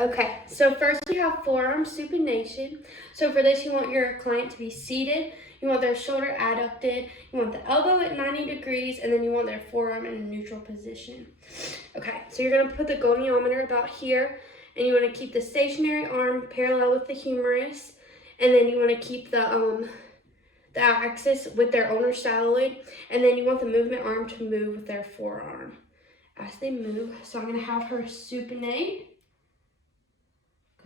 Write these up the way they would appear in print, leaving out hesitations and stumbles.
Okay, so first we have forearm supination. So for this, you want your client to be seated, you want their shoulder adducted, you want the elbow at 90 degrees, and then you want their forearm in a neutral position. Okay, so you're gonna put the goniometer about here, and you wanna keep the stationary arm parallel with the humerus, and then you wanna keep the axis with their ulnar styloid, and then you want the movement arm to move with their forearm as they move. So I'm gonna have her supinate.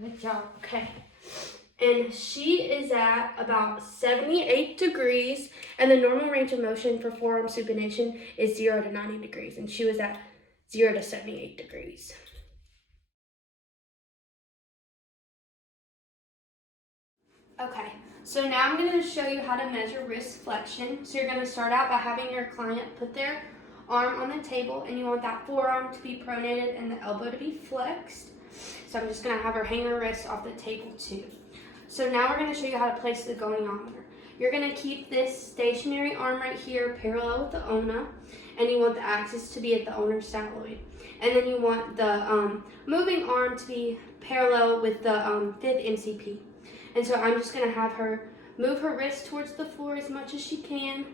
Good job, okay. And she is at about 78 degrees, and the normal range of motion for forearm supination is 0 to 90 degrees, and she was at 0 to 78 degrees. Okay, so now I'm going to show you how to measure wrist flexion. So you're going to start out by having your client put their arm on the table, and you want that forearm to be pronated and the elbow to be flexed. So I'm just going to have her hang her wrist off the table too. So now we're going to show you how to place the goniometer. You're going to keep this stationary arm right here parallel with the ulna, and you want the axis to be at the ulnar styloid. And then you want the moving arm to be parallel with the fifth MCP. And so I'm just going to have her move her wrist towards the floor as much as she can.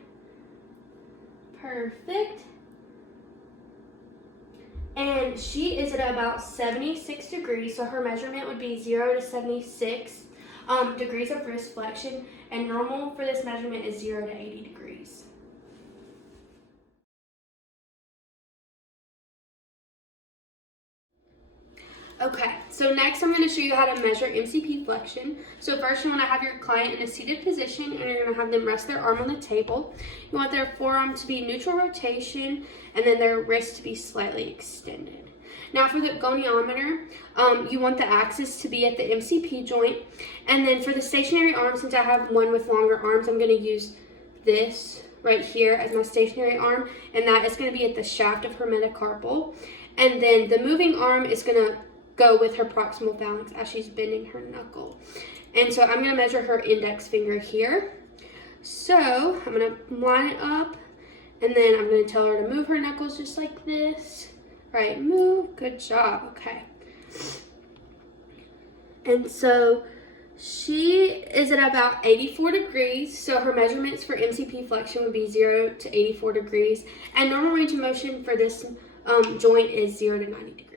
Perfect. And she is at about 76 degrees, so her measurement would be 0 to 76 degrees of wrist flexion, and normal for this measurement is 0 to 80 degrees. Okay, so next I'm going to show you how to measure MCP flexion. So first you want to have your client in a seated position, and you're going to have them rest their arm on the table. You want their forearm to be neutral rotation, and then their wrist to be slightly extended. Now for the goniometer, you want the axis to be at the MCP joint, and then for the stationary arm, since I have one with longer arms, I'm going to use this right here as my stationary arm, and that is going to be at the shaft of her metacarpal. And then the moving arm is going to go with her proximal phalanx as she's bending her knuckle. And so I'm going to measure her index finger here. So I'm going to line it up, and then I'm going to tell her to move her knuckles just like this. Right, move. Good job. Okay. And so she is at about 84 degrees, so her measurements for MCP flexion would be 0 to 84 degrees, and normal range of motion for this joint is 0 to 90 degrees.